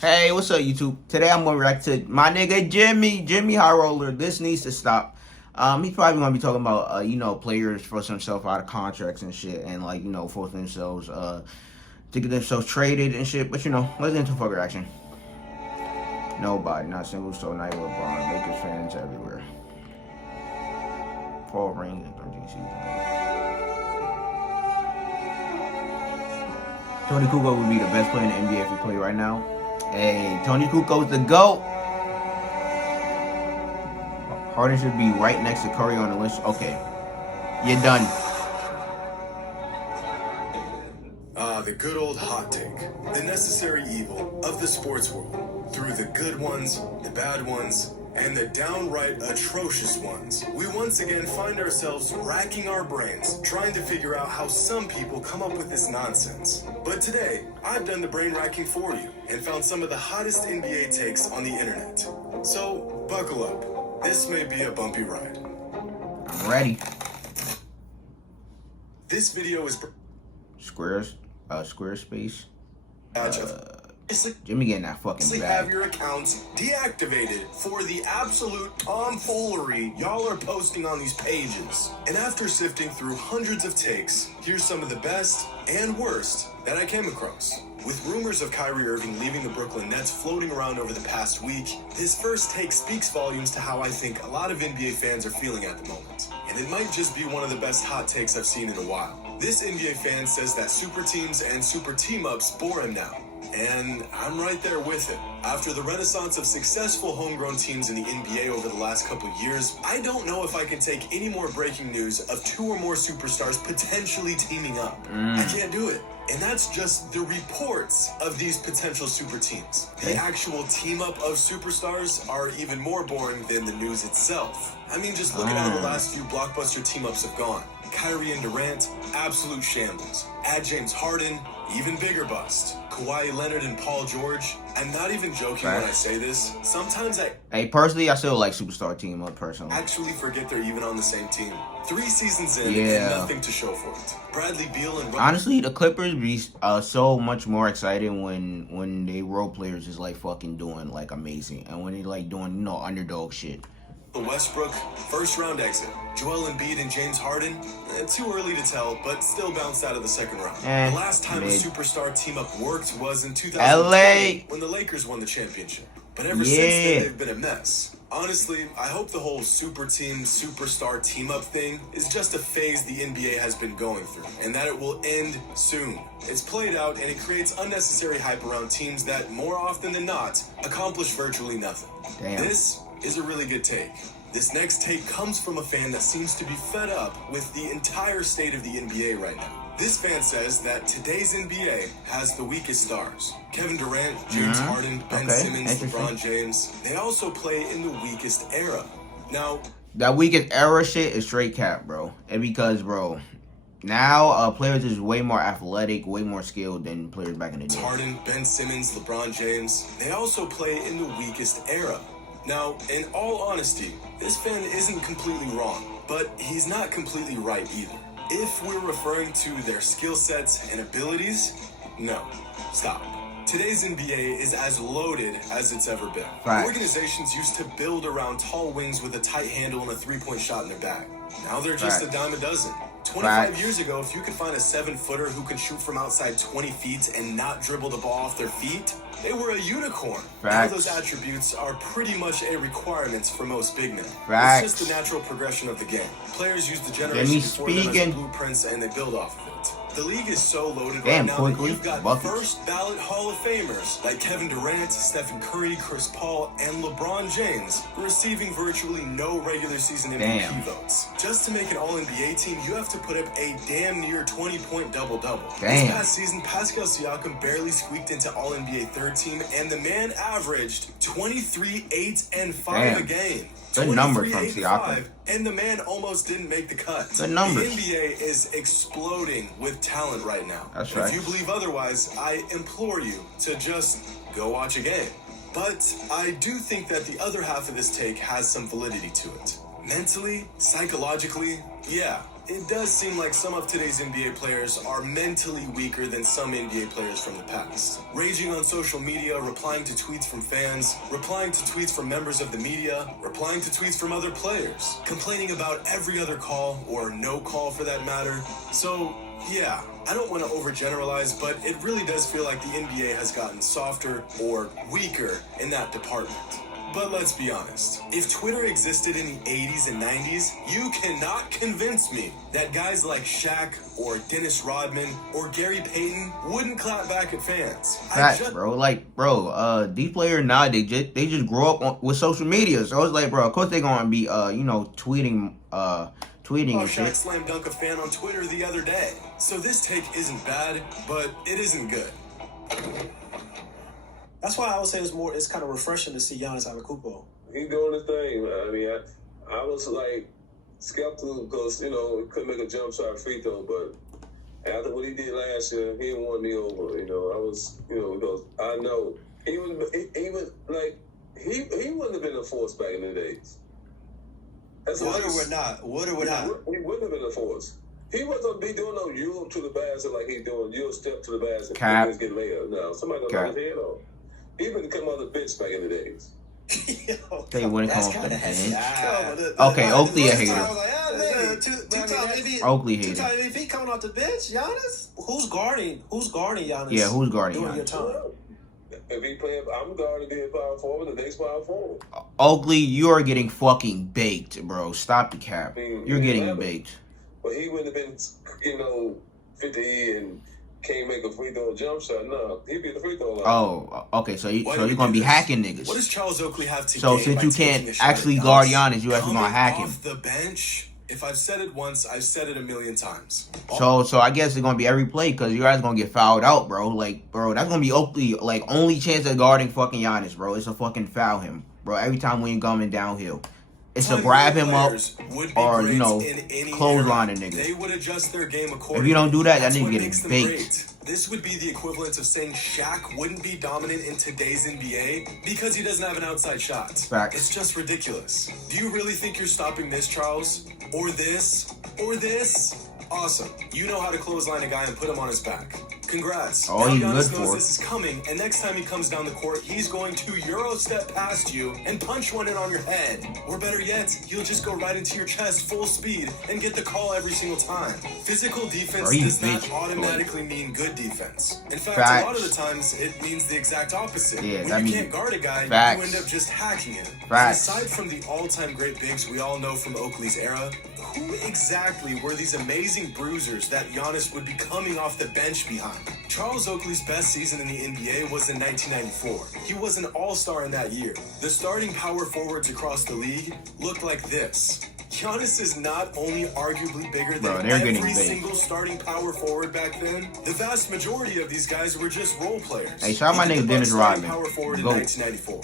Hey, what's up, YouTube? Today I'm going to react to my nigga JxmyHighroller. This needs to stop. He's probably going to be talking about, players forcing themselves out of contracts and shit, and forcing themselves to get themselves traded and shit. But let's get into fuck reaction. Nobody, not single, so not even LeBron. Lakers fans everywhere. Paul rings in 13 seasons. Tony Kukoc would be the best player in the NBA if he played right now. Hey, Tony Kukoc's the GOAT. Harden should be right next to Curry on the list. Okay. You're done. The good old hot take. The necessary evil of the sports world. Through the good ones, the bad ones, and the downright atrocious ones, we once again find ourselves racking our brains, trying to figure out how some people come up with this nonsense. But today, I've done the brain racking for you and found some of the hottest NBA takes on the internet. So, buckle up. This may be a bumpy ride. I'm ready. This video is Squarespace. Jimmy getting that fucking bag. Have your accounts deactivated for the absolute tomfoolery y'all are posting on these pages. And after sifting through hundreds of takes, here's some of the best and worst that I came across. With rumors of Kyrie Irving leaving the Brooklyn Nets floating around over the past week, his first take speaks volumes to how I think a lot of NBA fans are feeling at the moment. And it might just be one of the best hot takes I've seen in a while. This NBA fan says that super teams and super team-ups bore him now. And I'm right there with it. After the renaissance of successful homegrown teams in the NBA over the last couple years, I don't know if I can take any more breaking news of two or more superstars potentially teaming up. I can't do it. And that's just the reports of these potential super teams. The actual team up of superstars are even more boring than the news itself. I mean, just look at how the last few blockbuster team ups have gone. Kyrie and Durant, absolute shambles. Add James Harden, even bigger bust. Kawhi Leonard and Paul George. I'm not even joking when I say this. Sometimes personally, I still like superstar team up personally. Actually forget they're even on the same team. 3 seasons in and nothing to show for it. Bradley Beal and honestly, the Clippers be so much more exciting when they role players is like fucking doing like amazing, and when they like doing underdog shit. The Westbrook first round exit. Joel Embiid and James Harden, too early to tell, but still bounced out of the second round. The last time a superstar team up worked was in 2020 when the Lakers won the championship. But ever since then, they've been a mess. Honestly, I hope the whole super team, superstar team up thing is just a phase the NBA has been going through, and that it will end soon. It's played out and it creates unnecessary hype around teams that, more often than not, accomplish virtually nothing. This is a really good take. This next take comes from a fan that seems to be fed up with the entire state of the NBA right now. This fan says that today's NBA has the weakest stars. Kevin Durant, James Harden, Ben Simmons, LeBron James. They also play in the weakest era. Now, that weakest era shit is straight cap, bro. And because, bro, now players is way more athletic, way more skilled than players back in the day. Harden, Ben Simmons, LeBron James. They also play in the weakest era. Now, in all honesty, this fan isn't completely wrong, but he's not completely right either. If we're referring to their skill sets and abilities, no, stop. Today's NBA is as loaded as it's ever been. Organizations used to build around tall wings with a tight handle and a three-point shot in their bag. Now they're just a dime a dozen. 25 years ago, if you could find a 7-footer who can shoot from outside 20 feet and not dribble the ball off their feet, they were a unicorn. Now those attributes are pretty much a requirement for most big men. It's just the natural progression of the game. Players use the generation before them as blueprints and they build off of it. The league is so loaded right now that you've got first ballot Hall of Famers like Kevin Durant, Stephen Curry, Chris Paul, and LeBron James receiving virtually no regular season MVP votes. Just to make an All-NBA team, you have to put up a damn near 20-point double-double. This past season, Pascal Siakam barely squeaked into All-NBA third team, and the man averaged 23, 8, and 5 a game. Good number from Siakam. And the man almost didn't make the cut. Good numbers. The NBA is exploding with talent right now. That's right. If you believe otherwise, I implore you to just go watch a game. But I do think that the other half of this take has some validity to it. Mentally, psychologically, yeah, it does seem like some of today's NBA players are mentally weaker than some NBA players from the past. Raging on social media, replying to tweets from fans, replying to tweets from members of the media, replying to tweets from other players, complaining about every other call, or no call for that matter. So, yeah, I don't want to overgeneralize, but it really does feel like the NBA has gotten softer or weaker in that department. But let's be honest, if Twitter existed in the 80s and 90s, you cannot convince me that guys like Shaq or Dennis Rodman or Gary Payton wouldn't clap back at fans. Facts, bro. Like, bro, these players now, they just grow up with social media. So it's like, bro, of course they're gonna be, tweeting and Shaq shit. slam dunk a fan on Twitter the other day. So this take isn't bad, but it isn't good. That's why I would say it's kind of refreshing to see Giannis Antetokounmpo. He doing his thing, man. I mean, I was like skeptical because he couldn't make a jump shot free throw, but after what he did last year, he won me over. I was, because I know he wouldn't have been a force back in the days. Would or would not? He wouldn't have been a force. He wasn't be doing no Euro to the basket like he's doing Euro step to the basket Cap. and get layup. No, somebody gonna knock his head off. He wouldn't come on the bench back in the days. They wouldn't come off the bench. Okay, Oakley a hater. Oakley hater. Two-time MVP coming off the bench, Giannis? Who's guarding Giannis? Yeah, who's guarding during your Giannis? time? If he playing, I'm guarding being power forward, the next power forward. Oakley, you are getting fucking baked, bro. Stop the cap. You're getting baked. But he wouldn't have been, 50 and can't make a free throw jump shot. No, he'd be at the free throw line. Oh, okay. So you're gonna be hacking niggas. What does Charles Oakley have to So gain since by you taking can't a shot actually at guard Giannis? Giannis, you actually gonna hack him. Off the bench. If I've said it once, I've said it a million times. So I guess it's gonna be every play because you guys gonna get fouled out, bro. Like, bro, that's gonna be Oakley only chance of guarding fucking Giannis, bro. It's a fucking foul him, bro. Every time when you're coming downhill, it's to grab him up or clothesline a nigga. They would adjust their game accordingly. If you don't do that, that That's nigga what getting makes them baked. great. This would be the equivalent of saying Shaq wouldn't be dominant in today's NBA because he doesn't have an outside shot. Facts. It's just ridiculous. Do you really think you're stopping this, Charles? Or this? Or this? Awesome. You know how to clothesline a guy and put him on his back. Congrats. Oh, now he's Giannis good knows for it. this is coming, and next time he comes down the court, he's going to Euro step past you and punch one in on your head. Or better yet, he'll just go right into your chest full speed and get the call every single time. Physical defense does not automatically mean good defense. In fact, a lot of the times, it means the exact opposite. Yeah, when you can't guard a guy, you end up just hacking him. Facts. And aside from the all-time great bigs we all know from Oakley's era, who exactly were these amazing bruisers that Giannis would be coming off the bench behind? Charles Oakley's best season in the NBA was in 1994. He was an all-star in that year. The starting power forwards across the league looked like this. Giannis is not only arguably bigger than every single starting power forward back then, the vast majority of these guys were just role players. Hey, shout out my nigga Dennis Rodman. Power forward in 1994.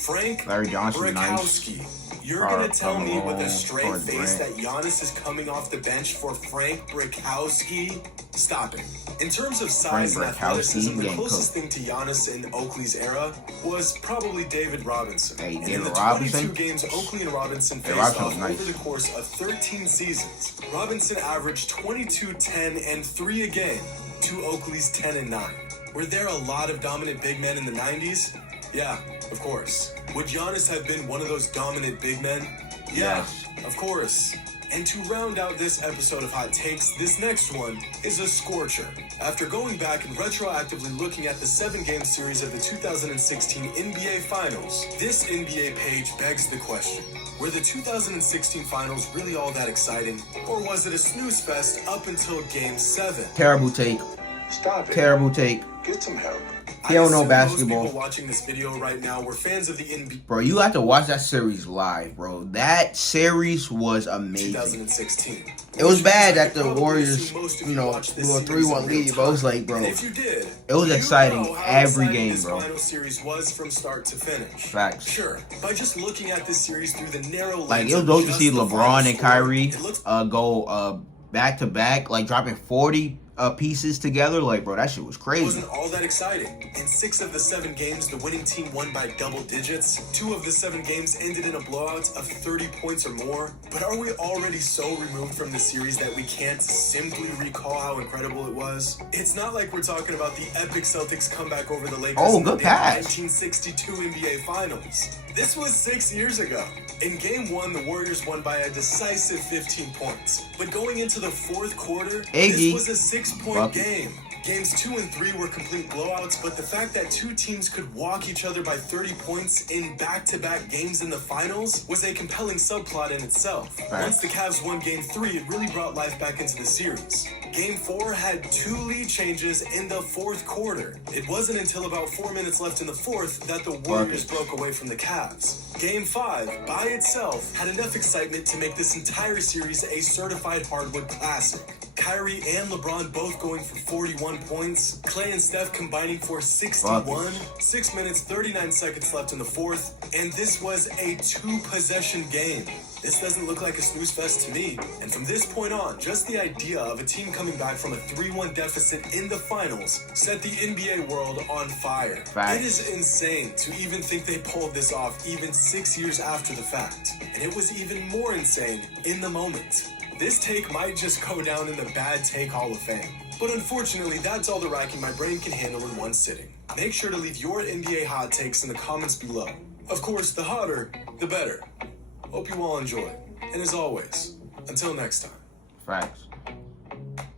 Frank Larry Johnson, Brakowski. nice. You're going to tell me with a straight face that Giannis is coming off the bench for Frank Brakowski? Stop it. In terms of size and athleticism, the closest thing to Giannis in Oakley's era was probably David Robinson. Hey, and in the 22 games Oakley and Robinson faced off over the course of 13 seasons, Robinson averaged 22, 10, and 3 a game to Oakley's 10 and 9. Were there a lot of dominant big men in the 90s? Yeah, of course. Would Giannis have been one of those dominant big men? Yeah, of course. And to round out this episode of Hot Takes, this next one is a scorcher. After going back and retroactively looking at the 7-game series of the 2016 NBA Finals, this NBA page begs the question, were the 2016 Finals really all that exciting? Or was it a snooze fest up until Game 7? Terrible take. Stop it. Terrible take. Get some help. He don't know Most basketball. people watching this video right now were fans of the NBA. Bro, you have to watch that series live, bro. That series was amazing. 2016. It was bad that the Warriors, blew a 3-1 lead, but it was like, bro, If you did, it was exciting every game, this bro. final series was from start to finish. Facts. Sure, by just looking at this series through the narrow lens Like, it was of dope to see just the LeBron and final score, Kyrie it looks go back to back, like dropping 40 pieces together. Like, bro, that shit was crazy. Wasn't all that exciting. In 6 of the 7 games, the winning team won by double digits. 2 of the 7 games ended in a blowout of 30 points or more. But are we already so removed from the series that we can't simply recall how incredible it was? It's not like we're talking about the epic Celtics comeback over the Lakers in the good pass. 1962 NBA Finals. This was 6 years ago. In Game 1, the Warriors won by a decisive 15 points. But going into the 4th quarter, this was a 6-point game. Games 2 and 3 were complete blowouts, but the fact that 2 teams could walk each other by 30 points in back-to-back games in the finals was a compelling subplot in itself. Once the Cavs won Game 3, it really brought life back into the series. Game 4 had 2 lead changes in the 4th quarter. It wasn't until about 4 minutes left in the 4th that the Warriors broke away from the Cavs. Game 5, by itself, had enough excitement to make this entire series a certified hardwood classic. Kyrie and LeBron both going for 41 points. Klay and Steph combining for 61. 6 minutes, 39 seconds left in the 4th. And this was a 2-possession game. This doesn't look like a snooze fest to me. And from this point on, just the idea of a team coming back from a 3-1 deficit in the finals set the NBA world on fire. It is insane to even think they pulled this off even 6 years after the fact. And it was even more insane in the moment. This take might just go down in the Bad Take Hall of Fame. But unfortunately, that's all the racking my brain can handle in one sitting. Make sure to leave your NBA hot takes in the comments below. Of course, the hotter, the better. Hope you all enjoy. And as always, until next time. Facts.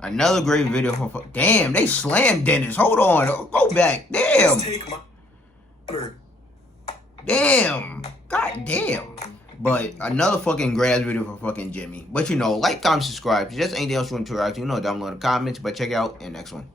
Another great video for... Damn, they slammed Dennis. Hold on. Go back. Damn. Take my... Damn. God damn. But another fucking great ass video for fucking Jimmy. But you know, like, comment, subscribe. If there's anything else you want to interact, you know, down below in the comments. But check out in the next one.